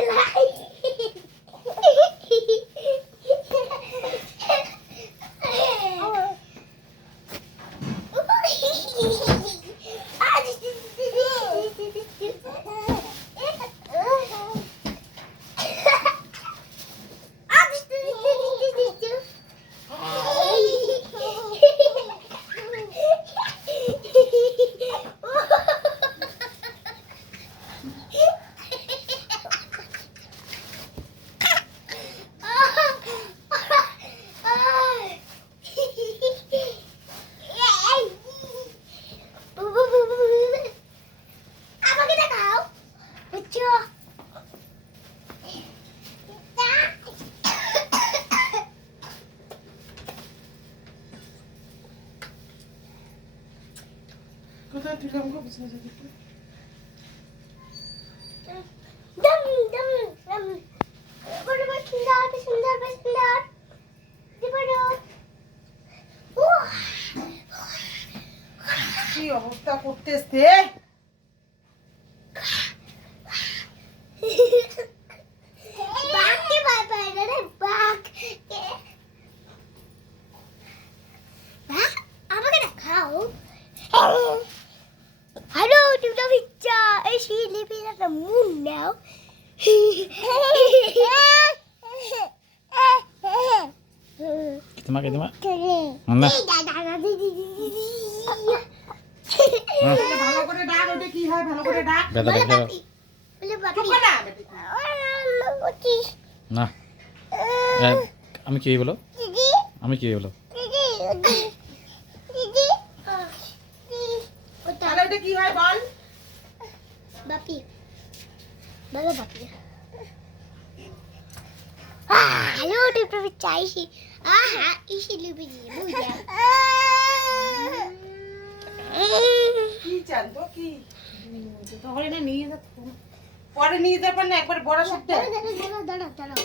আমাকে কোথায় দিলাম গো বিছানা চাদর দম দম দম বড় বড় সুন্দর সুন্দর সুন্দর কি অবস্থা করতেছে আমাকে দেখাও পিচ্চা এই শিলি পিলাটা মুন নাও তোমাকে তোমার না ভালো করে ডাক ওটা কি হয় ভালো করে ডাক ব্যথা দেখে না বেটি। আমি কি বলো আমি কি বলো তাহলে ওটা কি হয় বল বাপি। বলো বাপি। হ্যালো টিপটা চাইছি। আহা ইসি লিবি বুঝা কি চান তো কি পরে নিয়ে যাবেন না একবার বড় শব্দ দাঁড়াও দাঁড়াও দাঁড়াও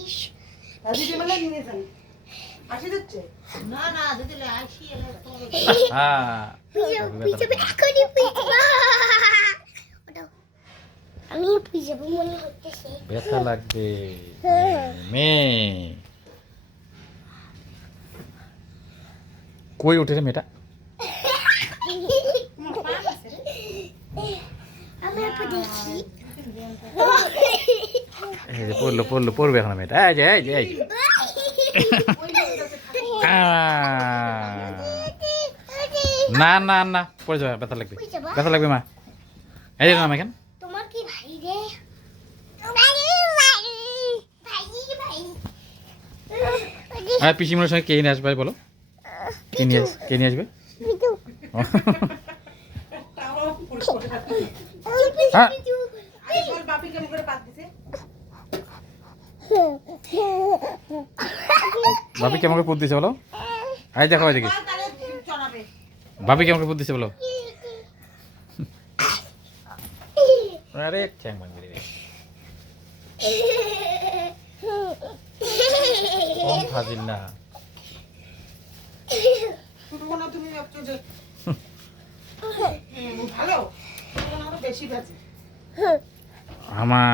ইস। দিদি বলে নিয়ে যান। আসি দিচ্ছে হ্যাঁ। পিছে পিছে এখনই পিছে আমি মনে হচ্ছে ব্যথা লাগবে। মেয়ে কই উঠে রে মেয়েটা? পড়ল পড়ল পড়বে এখন মেয়েটা। এই যে এই যে এই না না না পড়ে যাবে ব্যথা লাগবে। ব্যথা লাগবে মা। এই যে নাম এখান। হ্যাঁ পিসিমনের সঙ্গে কে নিয়ে আসবে বলো? কে নিয়ে কে নিয়ে আসবে। হ্যাঁ। বাপি ভাবি কেমন করে পুত দিছে বলো? আই দেখো চড়াবে ভাবি কেমন করে পুত দিছে বলো? আরে চ্যাং মাঙ্গি কম ফাজিল না। তুমি ভালো? বেশি বাজে আমার